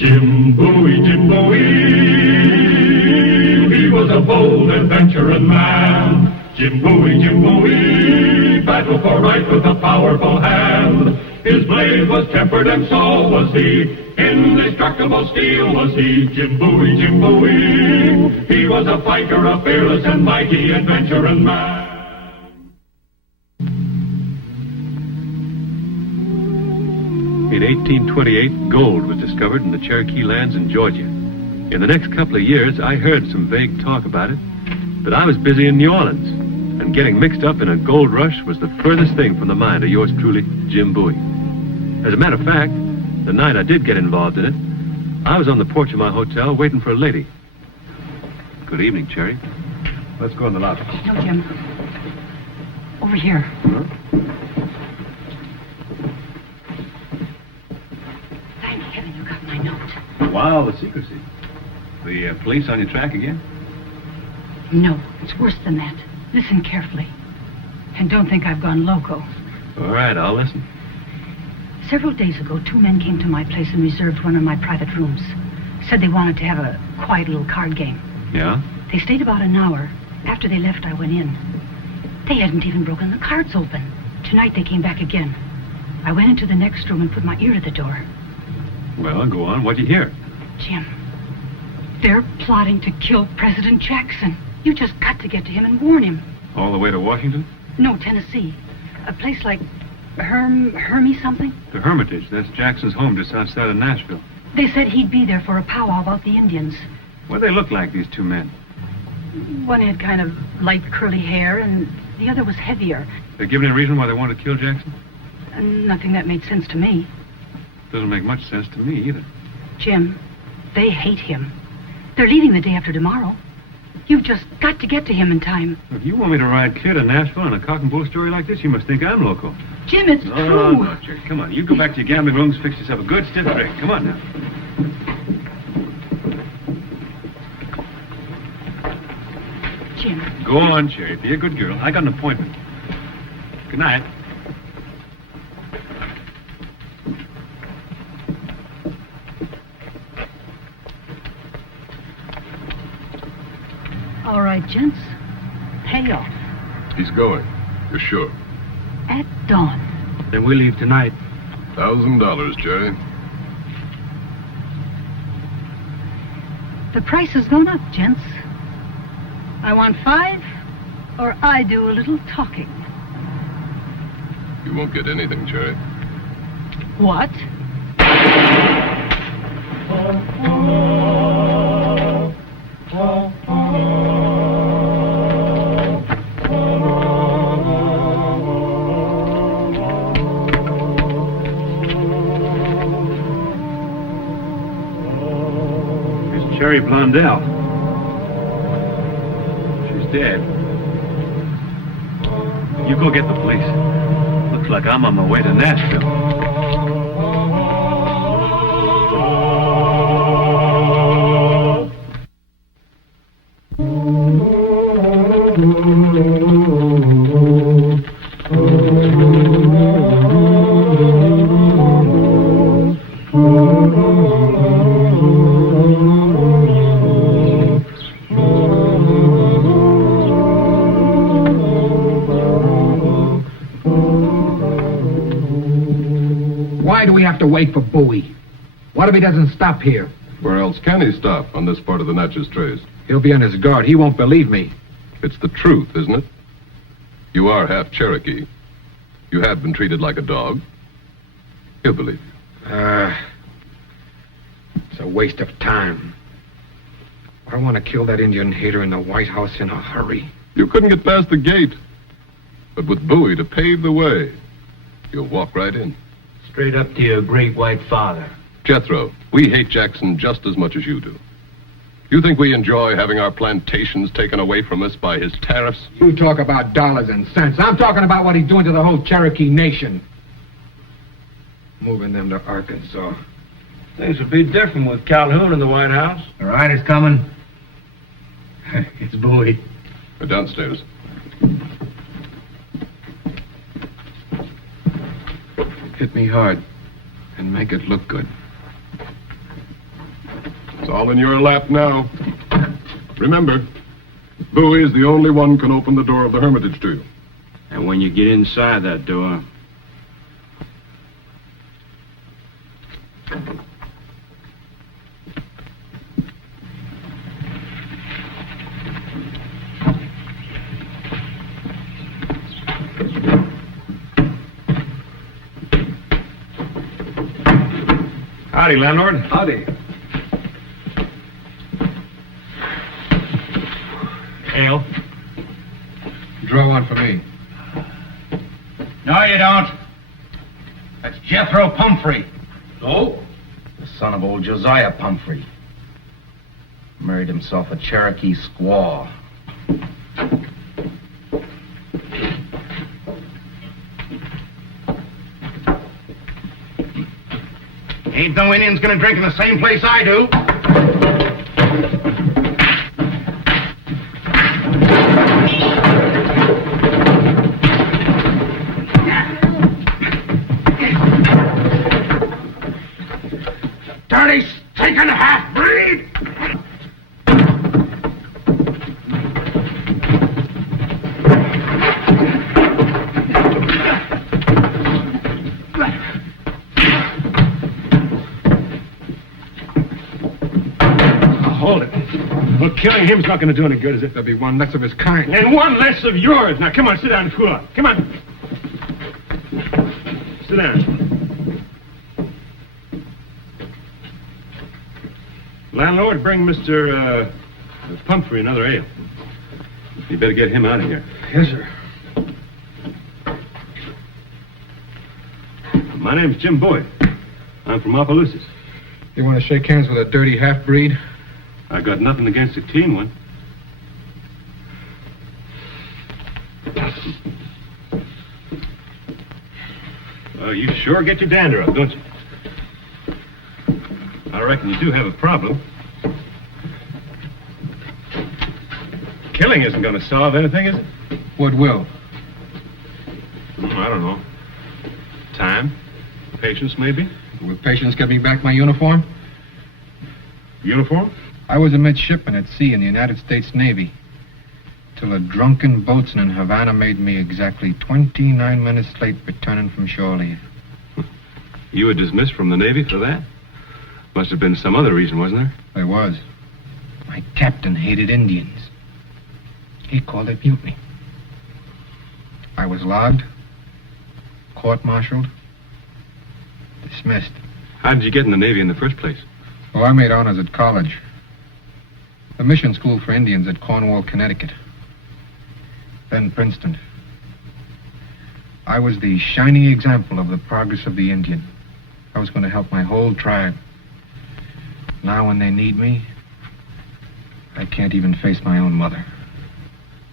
Jim Bowie, Jim Bowie, he was a bold adventuring man. Jim Bowie, battled for right with a powerful hand. His blade was tempered and so was he. Indestructible steel was he. Jim Bowie, he was a fighter, a fearless and mighty adventuring man. In 1828, gold was discovered in the Cherokee lands in Georgia. In the next couple of years, I heard some vague talk about it, but I was busy in New Orleans, and getting mixed up in a gold rush was the furthest thing from the mind of yours truly, Jim Bowie. As a matter of fact, the night I did get involved in it, I was on the porch of my hotel waiting for a lady. Good evening, Cherry. Let's go in the lobby. No, Jim. Over here. Huh? Thank heaven you got my note. Wow, the secrecy. The police on your track again? No, it's worse than that. Listen carefully. And don't think I've gone loco. All right, I'll listen. Several days ago, 2 men came to my place and reserved one of my private rooms. Said they wanted to have a quiet little card game. Yeah? They stayed about an hour. After they left, I went in. They hadn't even broken the cards open. Tonight, they came back again. I went into the next room and put my ear to the door. Well, go on. What'd you hear? Jim, they're plotting to kill President Jackson. You just got to get to him and warn him. All the way to Washington? No, Tennessee. A place like Hermy something? The Hermitage. That's Jackson's home just outside of Nashville. They said he'd be there for a powwow about the Indians. What do they look like, these 2 men? One had kind of light curly hair, and the other was heavier. They given any reason why they wanted to kill Jackson? Nothing that made sense to me. Doesn't make much sense to me, either. Jim, they hate him. They're leaving the day after tomorrow. You've just got to get to him in time. If you want me to ride clear to Nashville in a cock and bull story like this, you must think I'm local. Jim, it's true. No, Jerry. Come on. You go back to your gambling rooms, fix yourself a good stiff drink. Come on now. Jim. Go on, Cherry. Be a good girl. I got an appointment. Good night. All right, gents. Pay off. He's going. You're sure? At dawn. Then we leave tonight. $1,000, Jerry. The price has gone up, gents. I want 5, or I do a little talking. You won't get anything, Jerry. What? Cherry Blondell. She's dead. You go get the police. Looks like I'm on my way to Nashville. Why do we have to wait for Bowie? What if he doesn't stop here? Where else can he stop on this part of the Natchez Trace? He'll be on his guard. He won't believe me. It's the truth, isn't it? You are half Cherokee. You have been treated like a dog. He'll believe you. It's a waste of time. I want to kill that Indian hater in the White House in a hurry. You couldn't get past the gate. But with Bowie to pave the way, you'll walk right in. Straight up to your great white father. Jethro, we hate Jackson just as much as you do. You think we enjoy having our plantations taken away from us by his tariffs? You talk about dollars and cents. I'm talking about what he's doing to the whole Cherokee nation. Moving them to Arkansas. Things would be different with Calhoun in the White House. The rider's coming. It's Bowie. We're downstairs. Hit me hard and make it look good. It's all in your lap now. Remember, Bowie is the only one can open the door of the Hermitage to you. And when you get inside that door... Howdy, landlord. Howdy. Ale. Draw one for me. No, you don't. That's Jethro Pumphrey. Oh? The son of old Josiah Pumphrey. Married himself a Cherokee squaw. Ain't no Indians gonna drink in the same place I do. Dirty, stinking half-breed! Hold it. Well, killing him's not going to do any good, is it? There'll be one less of his kind. And one less of yours. Now, come on, sit down and cool off. Come on. Sit down. Landlord, bring Mr. Pumphrey another ale. You better get him out of here. Yes, sir. My name's Jim Bowie. I'm from Opelousas. You want to shake hands with a dirty half-breed? I got nothing against a clean one. Well, you sure get your dander up, don't you? I reckon you do have a problem. Killing isn't going to solve anything, is it? What will? I don't know. Time? Patience, maybe? Will patience get me back my uniform? Uniform? I was a midshipman at sea in the United States Navy. Till a drunken boatswain in Havana made me exactly 29 minutes late returning from shore leave. You were dismissed from the Navy for that? Must have been some other reason, wasn't there? There was. My captain hated Indians. He called it mutiny. I was logged, court-martialed, dismissed. How did you get in the Navy in the first place? Oh, I made honors at college. The mission school for Indians at Cornwall, Connecticut. Then Princeton. I was the shining example of the progress of the Indian. I was going to help my whole tribe. Now when they need me, I can't even face my own mother.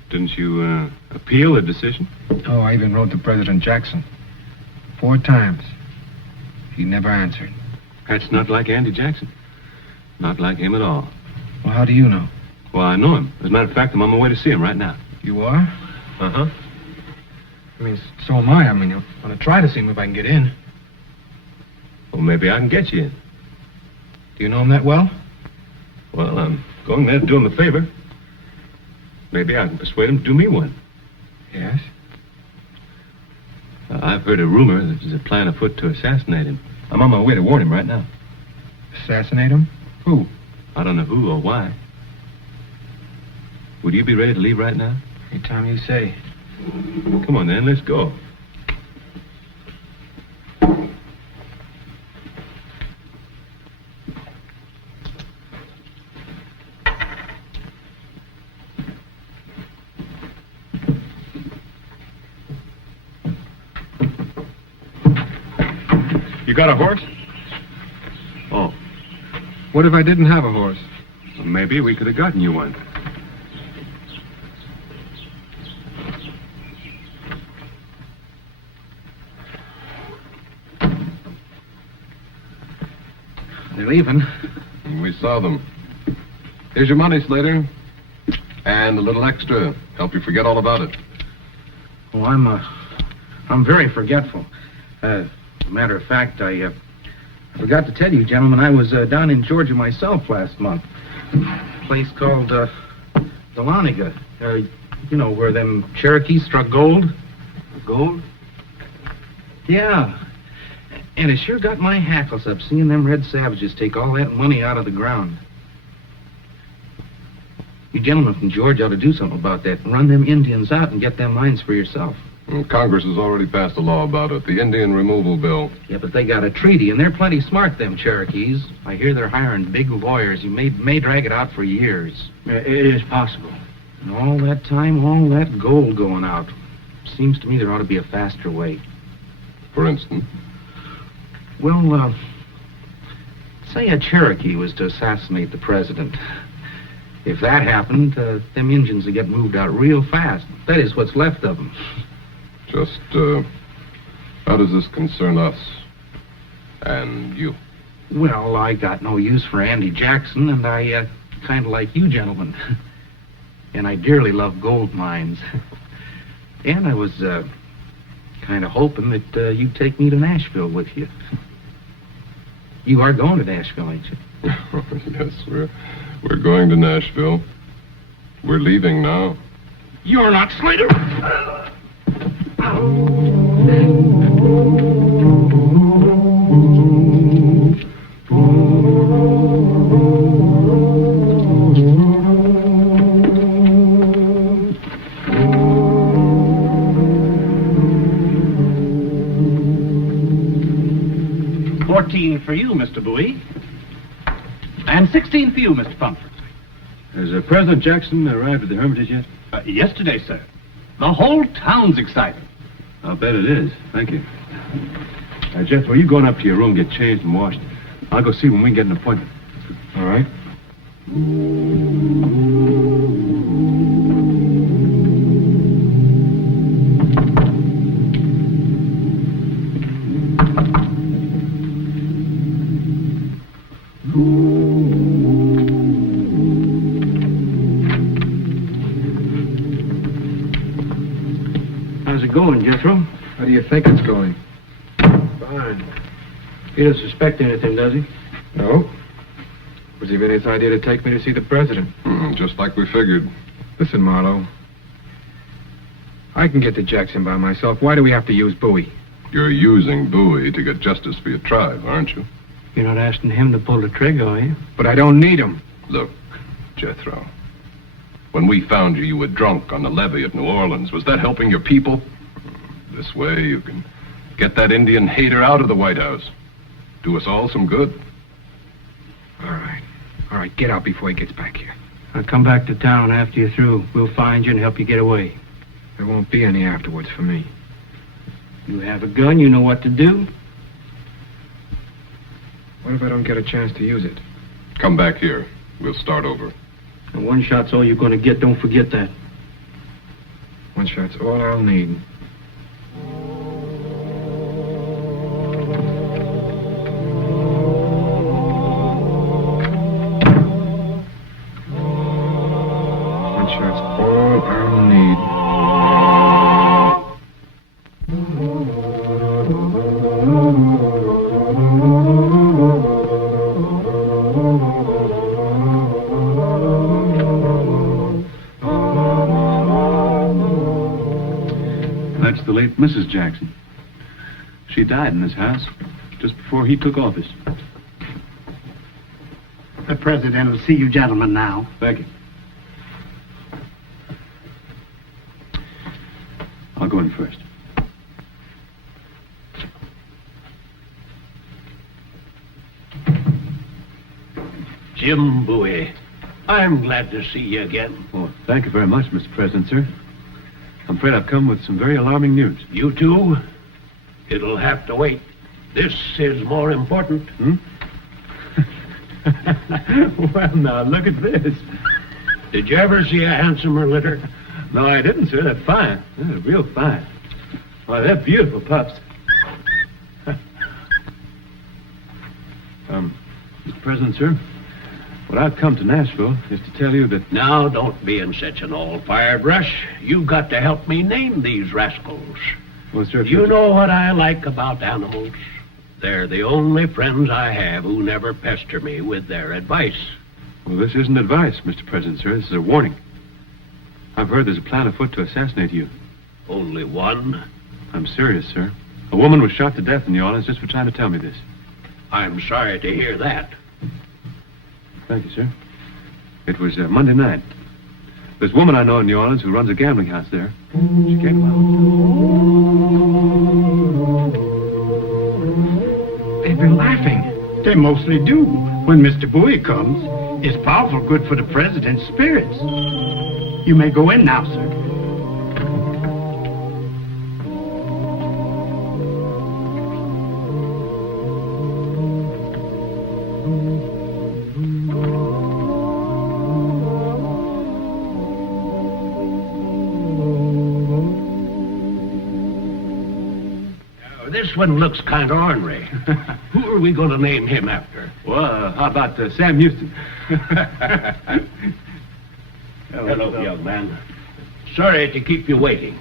Didn't you appeal the decision? Oh, I even wrote to President Jackson 4 times. He never answered. That's not like Andy Jackson. Not like him at all. Well, how do you know? Well, I know him. As a matter of fact, I'm on my way to see him right now. You are? Uh-huh. I mean, so am I. I mean, I'm going to try to see him if I can get in. Well, maybe I can get you in. Do you know him that well? Well, I'm going there to do him a favor. Maybe I can persuade him to do me one. Yes? I've heard a rumor that there's a plan afoot to assassinate him. I'm on my way to warn him right now. Assassinate him? Who? I don't know who or why. Would you be ready to leave right now? Anytime you say. Come on, then. Let's go. You got a horse? Oh. What if I didn't have a horse? Well, maybe we could have gotten you one. They're leaving. We saw them. Here's your money, Slater. And a little extra. Help you forget all about it. Oh, I'm very forgetful. Matter of fact, I I forgot to tell you, gentlemen, I was down in Georgia myself last month. A place called Dahlonega. You know, where them Cherokees struck gold. Gold? Yeah. And it sure got my hackles up seeing them red savages take all that money out of the ground. You gentlemen from Georgia ought to do something about that and run them Indians out and get them mines for yourself. Congress has already passed a law about it, the Indian Removal Bill. Yeah, but they got a treaty, and they're plenty smart, them Cherokees. I hear they're hiring big lawyers who may drag it out for years. It is possible. And all that time, all that gold going out. Seems to me there ought to be a faster way. For instance? Well, say a Cherokee was to assassinate the president. If that happened, them Indians would get moved out real fast. That is, what's left of them. Just, how does this concern us and you? Well, I got no use for Andy Jackson, and I kind of like you gentlemen. And I dearly love gold mines. And I was kind of hoping that you'd take me to Nashville with you. You are going to Nashville, ain't you? Yes, we're going to Nashville. We're leaving now. You're not Slater! For you, Mr. Bowie. And 16 for you, Mr. Pumphrey. Has President Jackson arrived at the Hermitage yet? Yesterday, sir. The whole town's excited. I'll bet it is. Thank you. Jethro, you going up to your room, get changed and washed. I'll go see when we can get an appointment. All right. How's it going, Jethro? How do you think it's going? Fine. He doesn't suspect anything, does he? No. It was even his idea to take me to see the president. Just like we figured. Listen, Marlowe. I can get to Jackson by myself. Why do we have to use Bowie? You're using Bowie to get justice for your tribe, aren't you? You're not asking him to pull the trigger, are you? But I don't need him. Look, Jethro. When we found you, you were drunk on the levee at New Orleans. Was that helping your people? This way, you can get that Indian hater out of the White House. Do us all some good. All right. All right, get out before he gets back here. I'll come back to town after you're through. We'll find you and help you get away. There won't be any afterwards for me. You have a gun, you know what to do. What if I don't get a chance to use it? Come back here. We'll start over. And one shot's all you're going to get. Don't forget that. One shot's all I'll need. One shot's all I'll need. That's the late Mrs. Jackson. She died in this house just before he took office. The president will see you gentlemen now. Thank you. I'll go in first. Jim Bowie, I'm glad to see you again. Oh, thank you very much, Mr. President, sir. I'm afraid I've come with some very alarming news. You too? It'll have to wait. This is more important. Well, now, look at this. Did you ever see a handsomer litter? No, I didn't, sir. They're fine. They're real fine. Why, they're beautiful pups. Mr. President, sir, what I've come to Nashville is to tell you that... Now, don't be in such an all-fired rush. You've got to help me name these rascals. Well, sir, You know what I like about animals. They're the only friends I have who never pester me with their advice. Well, this isn't advice, Mr. President, sir. This is a warning. I've heard there's a plan afoot to assassinate you. Only one? I'm serious, sir. A woman was shot to death in New Orleans just for trying to tell me this. I'm sorry to hear that. Thank you, sir. It was Monday night. There's a woman I know in New Orleans who runs a gambling house there. She came to my hotel. They've been laughing. They mostly do. When Mr. Bowie comes, it's powerful good for the president's spirits. You may go in now, sir. This one looks kind of ornery. Who are we going to name him after? Well, how about Sam Houston? Hello, young man. Sorry to keep you waiting.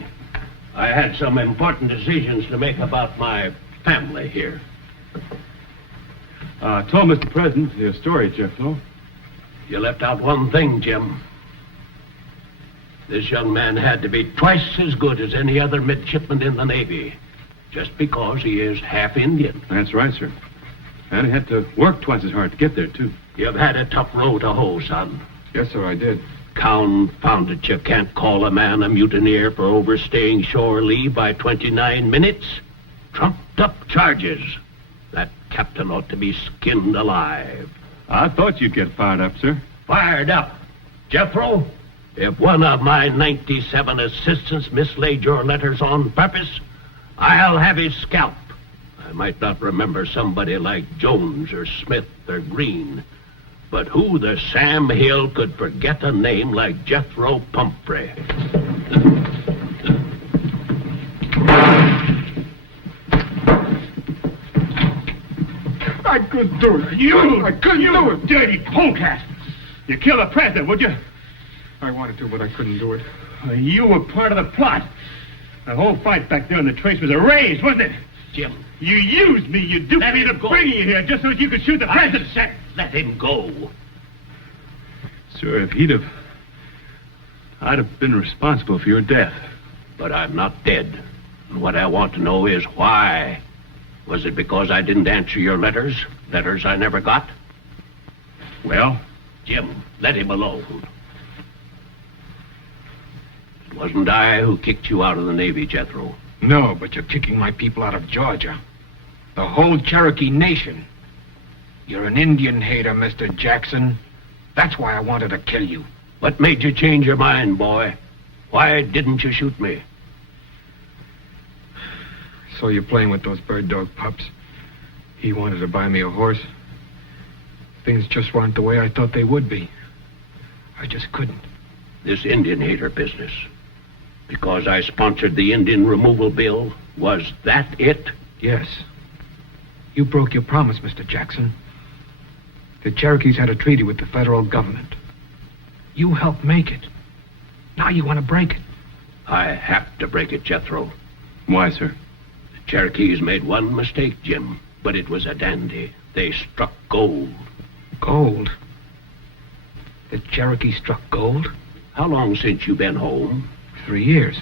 I had some important decisions to make about my family here. Told Mr. President your story, Jethro. You left out one thing, Jim. This young man had to be twice as good as any other midshipman in the Navy, just because he is half Indian. That's right, sir. And he had to work twice as hard to get there, too. You've had a tough row to hoe, son. Yes, sir, I did. Confound it, you can't call a man a mutineer for overstaying shore leave by 29 minutes. Trumped up charges. That captain ought to be skinned alive. I thought you'd get fired up, sir. Fired up? Jethro, if one of my 97 assistants mislaid your letters on purpose, I'll have his scalp. I might not remember somebody like Jones or Smith or Green, but who the Sam Hill could forget a name like Jethro Pumphrey? I couldn't do it. I couldn't do it. Dirty polecat. You kill the president, would you? I wanted to, but I couldn't do it. You were part of the plot. The whole fight back there on the trace was a raise, wasn't it? Jim. You used me. You duped me to bring you here just so you could shoot the president. Let him go. Sir, if I'd have been responsible for your death. But I'm not dead. And what I want to know is why. Was it because I didn't answer your letters? Letters I never got? Well? Jim, let him alone. It wasn't I who kicked you out of the Navy, Jethro. No, but you're kicking my people out of Georgia. The whole Cherokee nation. You're an Indian hater, Mr. Jackson. That's why I wanted to kill you. What made you change your mind, boy? Why didn't you shoot me? Saw you playing with those bird dog pups. He wanted to buy me a horse. Things just weren't the way I thought they would be. I just couldn't. This Indian hater business. Because I sponsored the Indian removal bill, was that it? Yes. You broke your promise, Mr. Jackson. The Cherokees had a treaty with the federal government. You helped make it. Now you want to break it. I have to break it, Jethro. Why, sir? The Cherokees made one mistake, Jim, but it was a dandy. They struck gold. Gold? The Cherokee struck gold? How long since you been home? 3 years.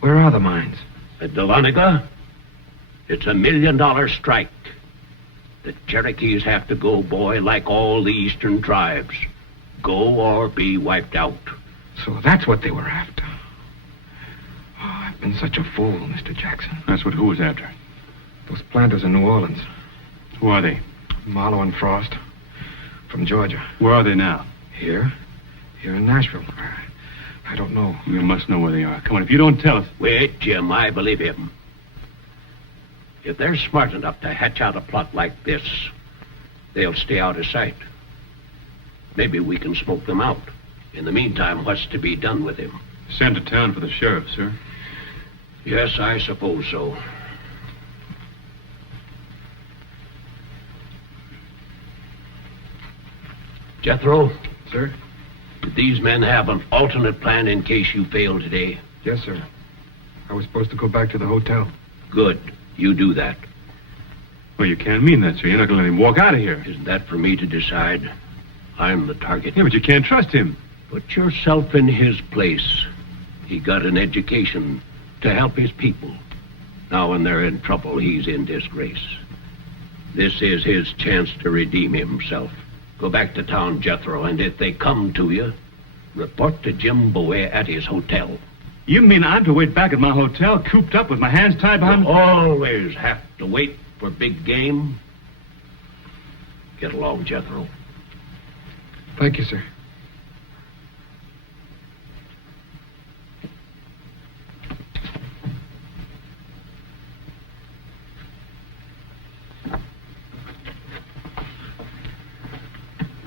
Where are the mines? At Dahlonega? It's $1 million strike. The Cherokees have to go, boy, like all the eastern tribes. Go or be wiped out. So that's what they were after. Oh, I've been such a fool, Mr. Jackson. That's what who was after? Those planters in New Orleans. Who are they? Marlowe and Frost. From Georgia. Where are they now? Here in Nashville. I don't know. You must know where they are. Come on, if you don't tell us... Wait, Jim, I believe him. If they're smart enough to hatch out a plot like this, they'll stay out of sight. Maybe we can smoke them out. In the meantime, what's to be done with him? Send to town for the sheriff, sir. Yes, I suppose so. Jethro? Sir? Did these men have an alternate plan in case you fail today? Yes, sir. I was supposed to go back to the hotel. Good. You do that. Well, you can't mean that, sir. You're not going to let him walk out of here. Isn't that for me to decide? I'm the target. Yeah, but you can't trust him. Put yourself in his place. He got an education to help his people. Now when they're in trouble, he's in disgrace. This is his chance to redeem himself. Go back to town, Jethro, and if they come to you, report to Jim Bowie at his hotel. You mean I'm to wait back at my hotel, cooped up with my hands tied behind me? You always have to wait for big game. Get along, Jethro. Thank you, sir.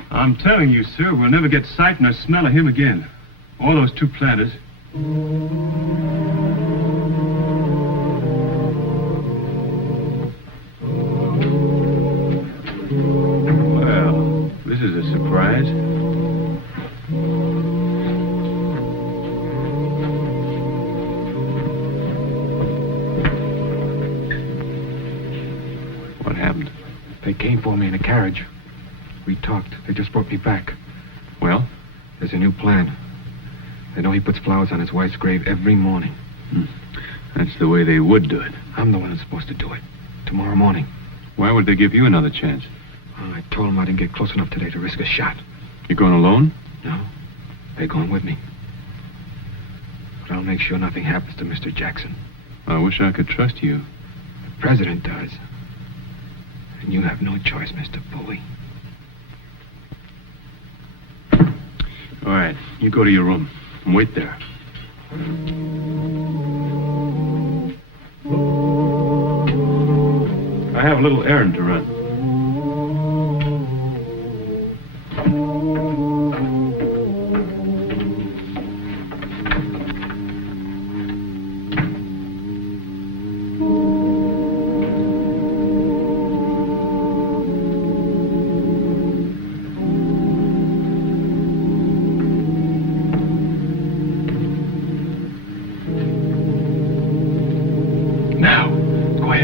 I'm telling you, sir, we'll never get sight nor smell of him again. Or those two planters. Well, this is a surprise. What happened? They came for me in a carriage. We talked. They just brought me back. Well? There's a new plan. They know he puts flowers on his wife's grave every morning. That's the way they would do it. I'm the one who's supposed to do it. Tomorrow morning. Why would they give you another chance? I told them I didn't get close enough today to risk a shot. You going alone? No. They're going with me. But I'll make sure nothing happens to Mr. Jackson. I wish I could trust you. The president does. And you have no choice, Mr. Bowie. All right, you go to your room and wait there. I have a little errand to run.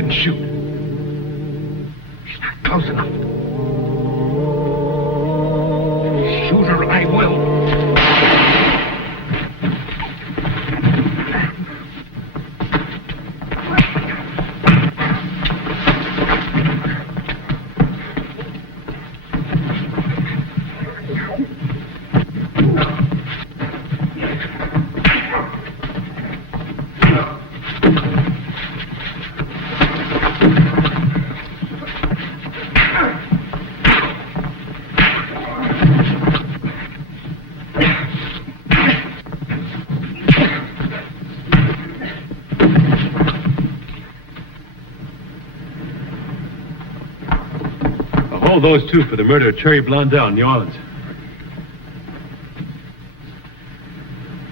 Shoot. She's not close enough. Shoot her, I will. Hold those two for the murder of Cherry Blondell in New Orleans.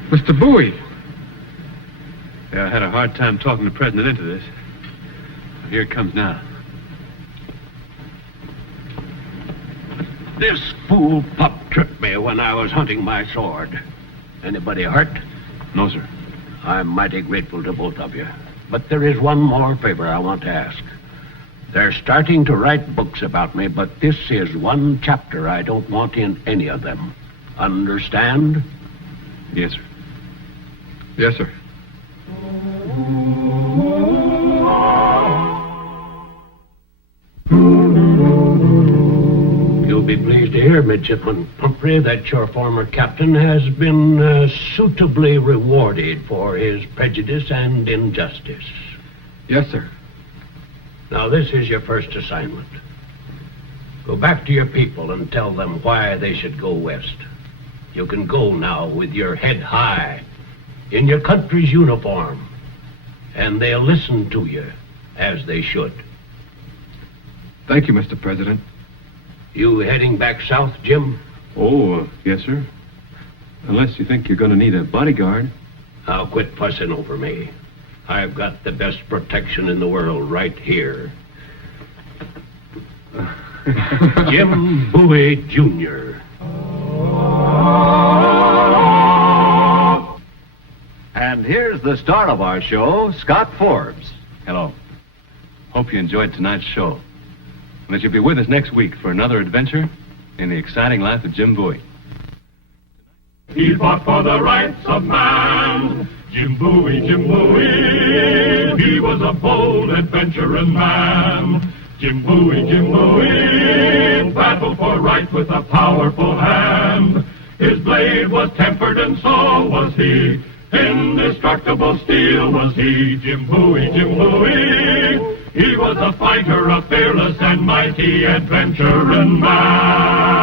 Mr. Bowie. Yeah, I had a hard time talking the president into this. Here it comes now. This fool pup tripped me when I was hunting my sword. Anybody hurt? No, sir. I'm mighty grateful to both of you. But there is one more favor I want to ask. They're starting to write books about me, but this is one chapter I don't want in any of them. Understand? Yes, sir. Yes, sir. You'll be pleased to hear, Midshipman Pumphrey, that your former captain has been suitably rewarded for his prejudice and injustice. Yes, sir. Now, this is your first assignment. Go back to your people and tell them why they should go west. You can go now with your head high, in your country's uniform, and they'll listen to you, as they should. Thank you, Mr. President. You heading back south, Jim? Oh, yes, sir. Unless you think you're going to need a bodyguard. Now, quit fussing over me. I've got the best protection in the world right here. Jim Bowie, Jr. And here's the star of our show, Scott Forbes. Hello. Hope you enjoyed tonight's show. and that you'll be with us next week for another adventure in the exciting life of Jim Bowie. He fought for the rights of man. Jim Bowie, Jim Bowie, he was a bold adventuring man. Jim Bowie, battled for right with a powerful hand. His blade was tempered and so was he. Indestructible steel was he. Jim Bowie, he was a fighter, a fearless and mighty adventuring man.